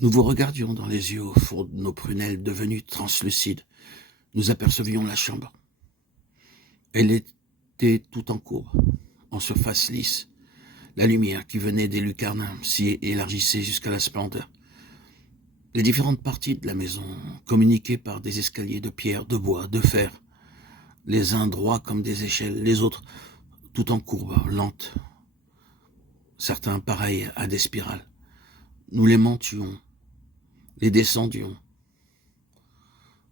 Nous vous regardions dans les yeux au fond de nos prunelles devenues translucides. Nous apercevions la chambre. Elle était tout en courbe, en surface lisse. La lumière qui venait des lucarnes s'y élargissait jusqu'à la splendeur. Les différentes parties de la maison communiquaient par des escaliers de pierre, de bois, de fer, les uns droits comme des échelles, les autres tout en courbe, lentes, certains pareils à des spirales. Nous les montions, les descendions.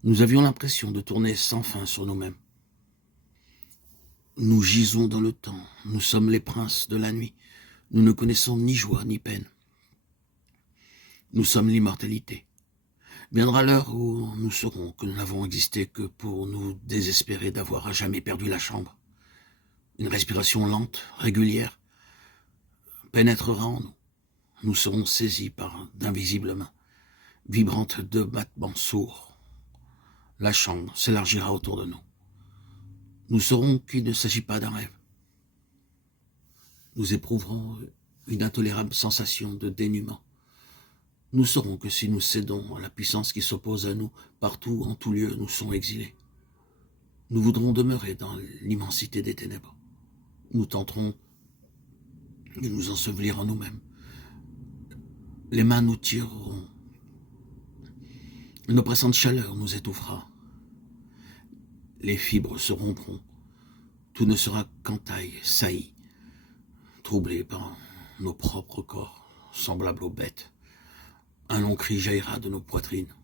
Nous avions l'impression de tourner sans fin sur nous-mêmes. Nous gisons dans le temps, nous sommes les princes de la nuit, nous ne connaissons ni joie ni peine. Nous sommes l'immortalité. Viendra l'heure où nous saurons que nous n'avons existé que pour nous désespérer d'avoir à jamais perdu la chambre. Une respiration lente, régulière, pénétrera en nous. Nous serons saisis par d'invisibles mains, vibrantes de battements sourds. La chambre s'élargira autour de nous. Nous saurons qu'il ne s'agit pas d'un rêve. Nous éprouverons une intolérable sensation de dénuement. Nous saurons que si nous cédons à la puissance qui s'oppose à nous, partout, en tout lieu, nous sommes exilés. Nous voudrons demeurer dans l'immensité des ténèbres. Nous tenterons de nous ensevelir en nous-mêmes. Les mains nous tireront. Une oppressante chaleur nous étouffera. Les fibres se rompront. Tout ne sera qu'entaille, saillie, troublé par nos propres corps, semblables aux bêtes. Un long cri jaillira de nos poitrines.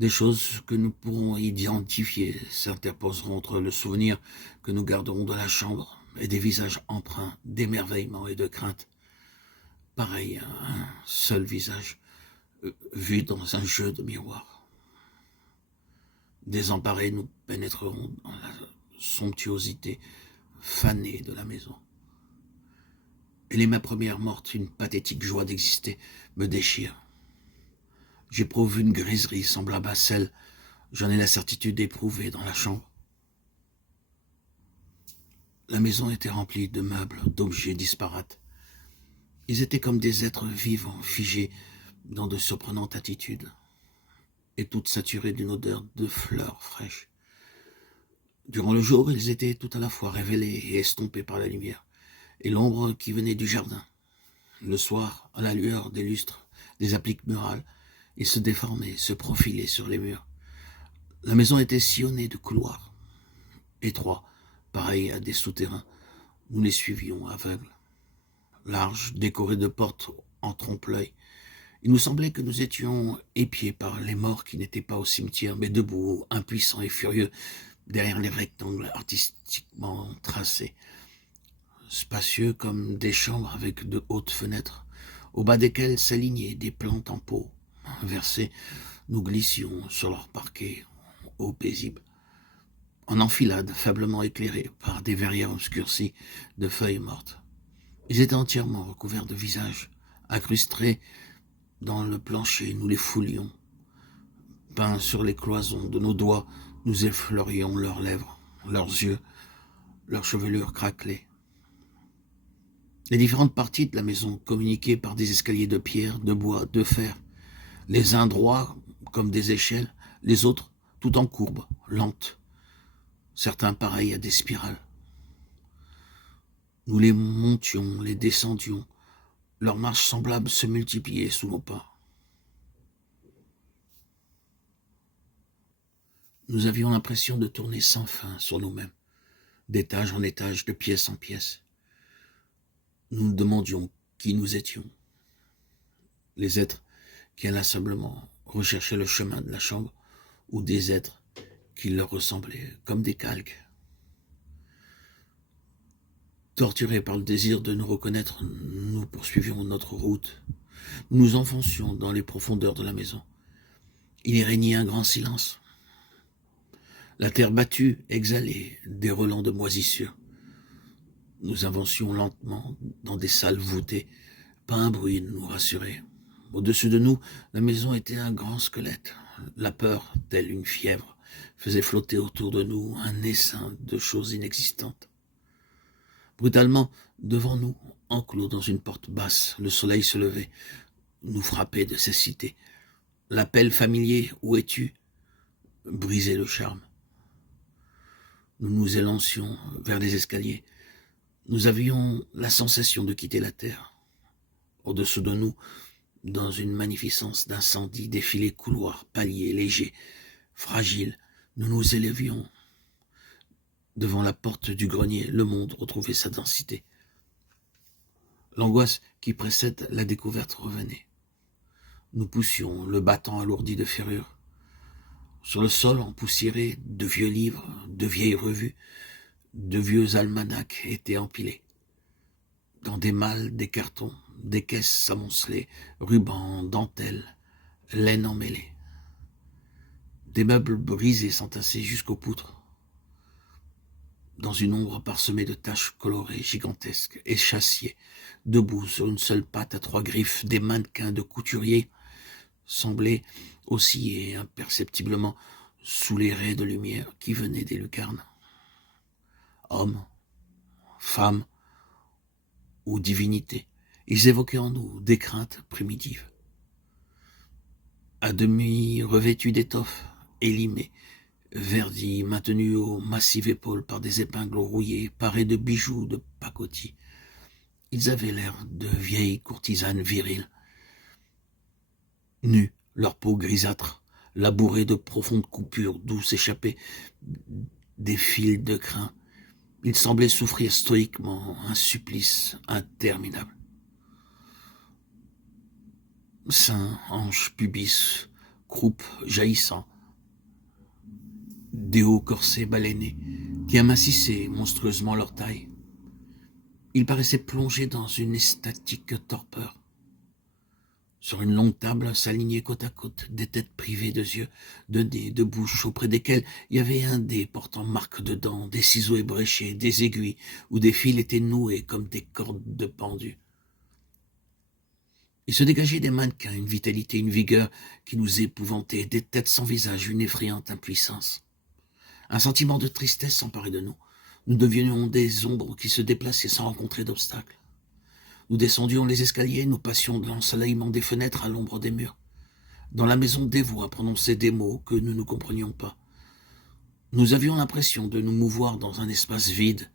Des choses que nous pourrons identifier s'interposeront entre le souvenir que nous garderons de la chambre et des visages empreints d'émerveillement et de crainte. Pareil à un seul visage vu dans un jeu de miroir. Désemparés, nous pénétrerons dans la somptuosité fanée de la maison. Et ma première morte, une pathétique joie d'exister, me déchire. J'éprouve une griserie semblable à celle, j'en ai la certitude d'éprouver dans la chambre. La maison était remplie de meubles, d'objets disparates. Ils étaient comme des êtres vivants, figés dans de surprenantes attitudes, et toutes saturées d'une odeur de fleurs fraîches. Durant le jour, ils étaient tout à la fois révélés et estompés par la lumière, et l'ombre qui venait du jardin. Le soir, à la lueur des lustres, des appliques murales, ils se déformaient, se profilaient sur les murs. La maison était sillonnée de couloirs, étroits, pareils à des souterrains. Nous les suivions aveugles. Larges, décorés de portes en trompe-l'œil. Il nous semblait que nous étions épiés par les morts qui n'étaient pas au cimetière, mais debout, impuissants et furieux, derrière les rectangles artistiquement tracés. Spacieux comme des chambres avec de hautes fenêtres, au bas desquelles s'alignaient des plantes en pot. Versés, nous glissions sur leur parquet, eau paisible, en enfilade faiblement éclairée par des verrières obscurcies de feuilles mortes. Ils étaient entièrement recouverts de visages, incrustés dans le plancher, nous les foulions. Peints sur les cloisons de nos doigts, nous effleurions leurs lèvres, leurs yeux, leurs chevelures craquelées. Les différentes parties de la maison communiquaient par des escaliers de pierre, de bois, de fer, les uns droits comme des échelles, les autres tout en courbe, lentes, certains pareils à des spirales. Nous les montions, les descendions, leurs marches semblables se multipliaient sous nos pas. Nous avions l'impression de tourner sans fin sur nous-mêmes, d'étage en étage, de pièce en pièce. Nous nous demandions qui nous étions. Les êtres qui inlassablement recherchaient le chemin de la chambre, ou des êtres qui leur ressemblaient comme des calques. Torturés par le désir de nous reconnaître, nous poursuivions notre route. Nous nous enfoncions dans les profondeurs de la maison. Il y régnait un grand silence. La terre battue exhalait des relents de moisissure. Nous avancions lentement dans des salles voûtées. Pas un bruit ne nous rassurait. Au-dessus de nous, la maison était un grand squelette. La peur, telle une fièvre, faisait flotter autour de nous un essaim de choses inexistantes. Brutalement, devant nous, enclos dans une porte basse, le soleil se levait. nous frappait de cécité. L'appel familier « Où es-tu » brisait le charme. Nous nous élancions vers les escaliers. Nous avions la sensation de quitter la terre. Au-dessous de nous, dans une magnificence d'incendie, défilaient couloirs, paliers, légers, fragiles. Nous nous élevions. Devant la porte du grenier, le monde retrouvait sa densité. L'angoisse qui précède la découverte revenait. Nous poussions, le battant alourdi de ferrures. Sur le sol empoussiéré, de vieux livres, de vieilles revues, de vieux almanachs étaient empilés. Dans des malles, des cartons, des caisses amoncelées, rubans, dentelles, laine emmêlée. Des meubles brisés s'entassaient jusqu'aux poutres. Dans une ombre parsemée de taches colorées, gigantesques, échassiers, debout sur une seule patte à 3 griffes, des mannequins de couturiers semblaient osciller imperceptiblement sous les raies de lumière qui venaient des lucarnes. Hommes, femmes ou divinités, ils évoquaient en nous des craintes primitives. À demi revêtus d'étoffes, élimés, verdis, maintenus aux massives épaules par des épingles rouillées, parés de bijoux, de pacotille. Ils avaient l'air de vieilles courtisanes viriles. Nus, leur peau grisâtre, labourée de profondes coupures d'où s'échappaient des fils de crin. Ils semblaient souffrir stoïquement un supplice interminable. Seins, hanches, pubis, croupes jaillissants, des hauts corsets baleinées qui amincissaient monstrueusement leur taille. Ils paraissaient plongés dans une extatique torpeur. Sur une longue table s'alignaient côte à côte des têtes privées de yeux, de nez, de bouche, auprès desquelles il y avait un dé portant marque de dents, des ciseaux ébréchés, des aiguilles, où des fils étaient noués comme des cordes de pendus. Il se dégageait des mannequins une vitalité, une vigueur qui nous épouvantait, des têtes sans visage, une effrayante impuissance. Un sentiment de tristesse s'emparait de nous. Nous devenions des ombres qui se déplaçaient sans rencontrer d'obstacles. Nous descendions les escaliers, nous passions de l'ensoleillement des fenêtres à l'ombre des murs. Dans la maison, des voix prononçaient des mots que nous ne comprenions pas. Nous avions l'impression de nous mouvoir dans un espace vide,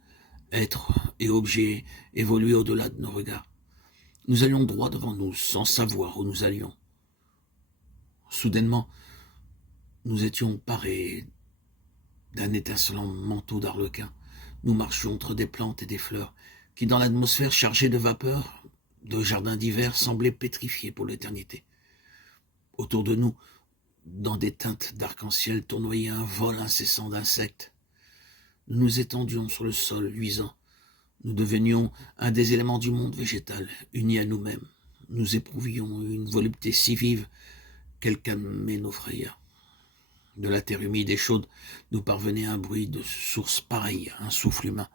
êtres et objets évoluaient au-delà de nos regards. Nous allions droit devant nous, sans savoir où nous allions. Soudainement, nous étions parés d'un étincelant manteau d'arlequin. Nous marchions entre des plantes et des fleurs, qui dans l'atmosphère chargée de vapeur, de jardins d'hiver, semblaient pétrifiés pour l'éternité. Autour de nous, dans des teintes d'arc-en-ciel, tournoyait un vol incessant d'insectes. Nous nous étendions sur le sol luisant. Nous devenions un des éléments du monde végétal, unis à nous-mêmes. Nous éprouvions une volupté si vive qu'elle calmait nos frayeurs. De la terre humide et chaude nous parvenait un bruit de source pareil à un souffle humain.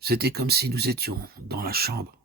C'était comme si nous étions dans la chambre